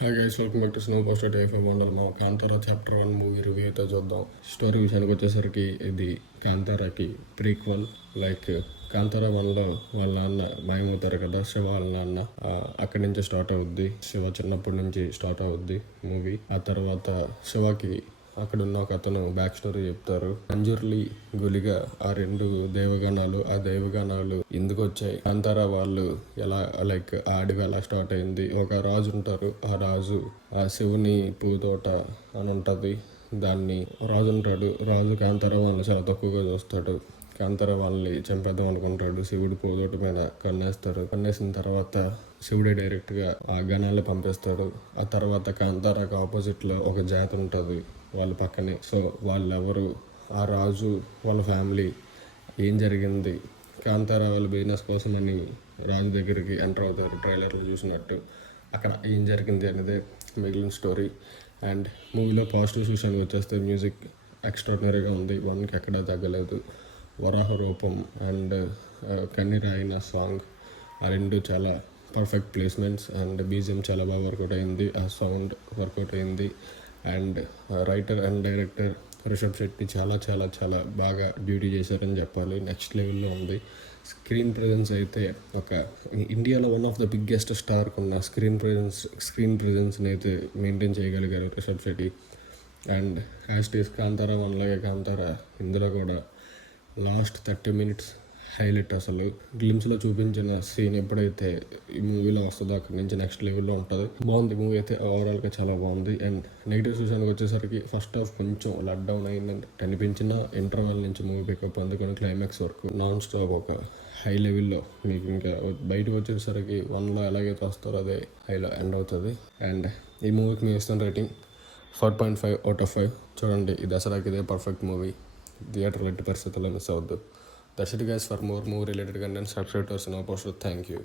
Hi guys, welcome back to snow poster day 5 wonder. మా Kantara chapter 1 movie review అయితే చూద్దాం. Story విషయానికి వచ్చేసరికి ఇది కాంతారాకి ప్రీక్వల్. కాంతారా 1లో వాళ్ళ నాన్న మాయమవుతారు కదా, శివ వాళ్ళ నాన్న. అక్కడి నుంచి స్టార్ట్ అవుద్ది. శివ చిన్నప్పటి నుంచి స్టార్ట్ అవుద్ది మూవీ. ఆ తర్వాత శివకి అక్కడున్న ఒక అతను బ్యాక్ స్టోరీ చెప్తారు. అంజుర్లి, గులిగా ఆ రెండు దేవగణాలు ఎందుకు వచ్చాయి, కాంతారా వాళ్ళు ఎలా ఆ అడవి ఎలా స్టార్ట్ అయింది. ఒక రాజు ఉంటారు, ఆ రాజు ఆ శివుని పూతోట అని ఉంటుంది, దాన్ని రాజు ఉంటాడు. రాజు కాంతారా వాళ్ళని చాలా తక్కువగా చూస్తాడు. కాంతారా వాళ్ళని చంపేద్దాం అనుకుంటాడు. శివుడి పూతోట మీద కన్నేస్తారు. కన్నేసిన తర్వాత శివుడే డైరెక్ట్గా ఆ గణాలు పంపిస్తాడు. ఆ తర్వాత కాంతారాకి ఆపోజిట్లో ఒక జాతి ఉంటుంది వాళ్ళ పక్కనే. సో వాళ్ళెవరు, ఆ రాజు వాళ్ళ ఫ్యామిలీ, ఏం జరిగింది, కాంతారా వాళ్ళ బిజినెస్ కోసం అని రాజు దగ్గరికి ఎంటర్ అవుతారు ట్రైలర్లో చూసినట్టు. అక్కడ ఏం జరిగింది అనేది మిగిలిన స్టోరీ. అండ్ మూవీలో పాజిటివ్స్ విషయానికి వచ్చేస్తే మ్యూజిక్ ఎక్స్ట్రాడినరీగా ఉంది, 1కి ఎక్కడా తగ్గలేదు. వరాహ రూపం అండ్ కన్నీరాయిన సాంగ్, ఆ రెండు చాలా పర్ఫెక్ట్ ప్లేస్మెంట్స్. అండ్ బీజిఎం చాలా బాగా వర్కౌట్ అయింది, ఆ సౌండ్ వర్కౌట్ అయింది. And writer and director Rishab Shetty చాలా చాలా చాలా బాగా డ్యూటీ చేశారని చెప్పాలి. నెక్స్ట్ లెవెల్లో ఉంది. స్క్రీన్ ప్రెజెన్స్ అయితే ఒక ఇండియాలో వన్ ఆఫ్ ద బిగ్గెస్ట్ స్టార్కి ఉన్న స్క్రీన్ ప్రెజెన్స్ని అయితే మెయింటైన్ చేయగలిగారు రిషబ్ శెట్టి. అండ్ యాస్టీస్ కాంతారా 1లాగే కాంతారా ఇందులో కూడా లాస్ట్ 30 minutes హైలైట్. అసలు గ్లిమ్స్లో చూపించిన సీన్ ఎప్పుడైతే ఈ మూవీలో వస్తుందో అక్కడి నుంచి నెక్స్ట్ లెవెల్లో ఉంటుంది. బాగుంది మూవీ అయితే, ఓవరాల్గా చాలా బాగుంది. అండ్ నెగిటివ్స్ విషయానికి వచ్చేసరికి ఫస్ట్ హాఫ్ కొంచెం లెట్ డౌన్ అయిందని అనిపించిన, ఇంటర్వెల్ నుంచి మూవీ పికప్, అందుకని క్లైమాక్స్ వరకు నాన్ స్టాప్ ఒక హై లెవెల్లో మీకు ఇంకా బయటకు వచ్చేసరికి 1లో ఎలాగైతే వస్తారో అదే హైలో ఎండ్ అవుతుంది. అండ్ ఈ మూవీకి మేము ఇస్తాను రేటింగ్ 4.5/5. చూడండి, ఈ దసరాకి ఇదే పర్ఫెక్ట్ మూవీ. థియేటర్లో ఎట్టి పరిస్థితుల్లో మిస్ అవ్వద్దు. That's it guys. For more movie related content, subscribe to our Snow Poster. Thank you.